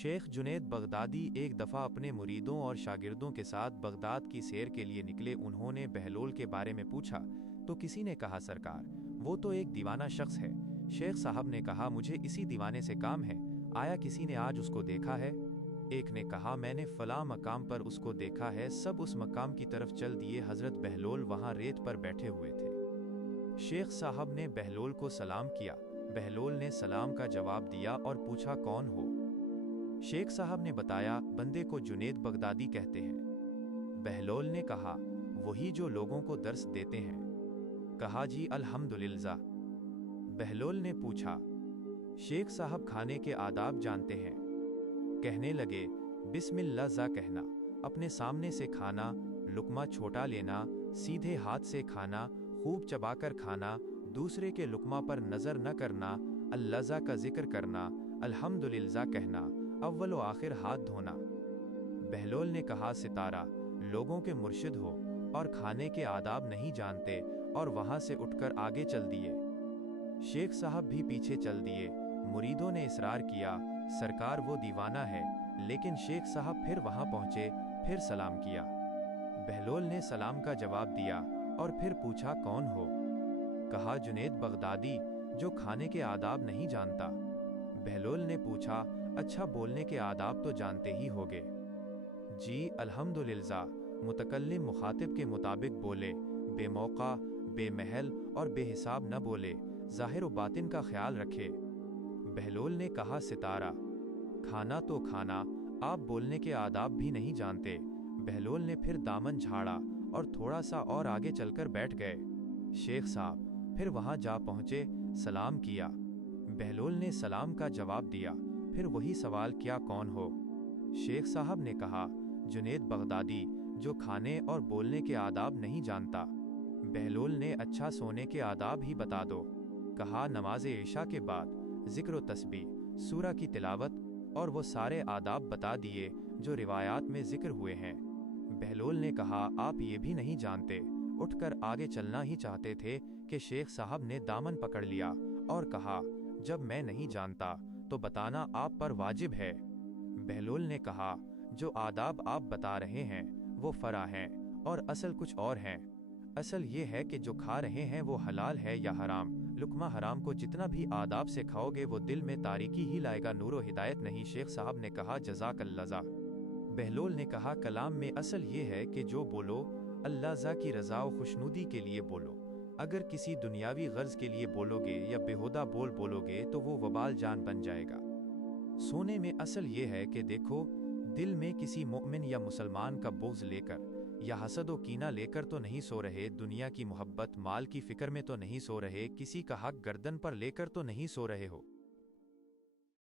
Sheikh Junaid Baghdadi एक दफ़ा अपने मुरीदों और शागिर्दों के साथ बगदाद की सैर के लिए निकले। उन्होंने बहलोल के बारे में पूछा तो किसी ने कहा, सरकार वो तो एक दीवाना शख्स है। शेख साहब ने कहा, मुझे इसी दीवाने से काम है, आया किसी ने आज उसको देखा है? एक ने कहा, मैंने फलां मकाम पर उसको देखा है। सब उस मकाम की तरफ चल दिए। हजरत बहलोल वहां रेत पर बैठे हुए थे। शेख साहब ने बहलोल को सलाम किया। बहलोल ने सलाम का जवाब दिया और पूछा, कौन हो? शेख साहब ने बताया, बंदे को जुनैद बगदादी कहते हैं। बहलोल ने कहा, वही जो लोगों को दर्स देते हैं। कहा, जी अल्हम्दुलिल्लाह। बहलोल ने पूछा, शेख साहब खाने के आदाब जानते हैं? कहने लगे, बिस्मिल्लाह जा कहना, अपने सामने से खाना, लुकमा छोटा लेना, सीधे हाथ से खाना, खूब चबाकर खाना, दूसरे के लुकमा पर नजर न करना, अल्लाह का जिक्र करना, अल्हम्दुलिल्लाह कहना, अव्वल व आखिर हाथ धोना। बहलोल ने कहा, सितारा, लोगों के मुर्शिद हो और खाने के आदाब नहीं जानते, और वहां से उठकर आगे चल दिए। शेख साहब भी पीछे चल दिए। मुरीदों ने इसरार किया, सरकार वो दीवाना है। लेकिन शेख साहब फिर वहां पहुंचे, फिर सलाम किया। बहलोल ने सलाम का जवाब दिया और फिर पूछा, कौन हो? कहा, जुनैद बगदादी, जो खाने के आदाब नहीं जानता। बहलोल ने पूछा, अच्छा बोलने के आदाब तो जानते ही होगे? जी अल्हम्दुलिल्लाह। मुतकल्लिम मुखातिब के मुताबिक बोले, बेमौका, बेमहल और बेहिसाब न बोले, ज़ाहिर व बातिन का ख्याल रखे। बहलोल ने कहा, सितारा, खाना तो खाना, आप बोलने के आदाब भी नहीं जानते। बहलोल ने फिर दामन झाड़ा और थोड़ा सा और आगे चलकर बैठ गए। शेख साहब फिर वहां जा पहुंचे, सलाम किया। बहलोल ने सलाम का जवाब दिया। फिर वही सवाल किया, कौन हो? शेख साहब ने कहा, जुनैद बगदादी, जो खाने और बोलने के आदाब नहीं जानता। बहलोल ने, अच्छा सोने के आदाब ही बता दो। कहा, नमाज इशा के बाद जिक्र व तस्बीह, सूरा की तिलावत और वो सारे आदाब बता दिए जो रिवायात में जिक्र हुए हैं। बहलोल ने कहा, आप ये भी नहीं जानते। उठकर आगे चलना ही चाहते थे कि शेख साहब ने दामन पकड़ लिया और कहा, जब मैं नहीं जानता तो बताना आप पर वाजिब है। बहलोल ने कहा, जो आदाब आप बता रहे हैं वो फरा हैं और असल कुछ और हैं। असल ये है कि जो खा रहे हैं वो हलाल है या हराम। लुकमा हराम को जितना भी आदाब से खाओगे वो दिल में तारीकी ही लाएगा, नूरो हिदायत नहीं। शेख साहब ने कहा, जज़ाकल्लाह। बहलोल ने कहा, कलाम में असल ये है कि जो बोलो अल्लाह की रज़ा व खुशनुदी के लिए बोलो। अगर किसी दुनियावी गर्ज के लिए बोलोगे या बेहुदा बोलोगे तो वो वबाल जान बन जाएगा। सोने में असल ये है कि देखो, दिल में किसी मोमिन या मुसलमान का बुग़्ज़ लेकर या हसद व कीना लेकर तो नहीं सो रहे, दुनिया की मोहब्बत माल की फिक्र में तो नहीं सो रहे, किसी का हक गर्दन पर लेकर तो नहीं सो रहे हो।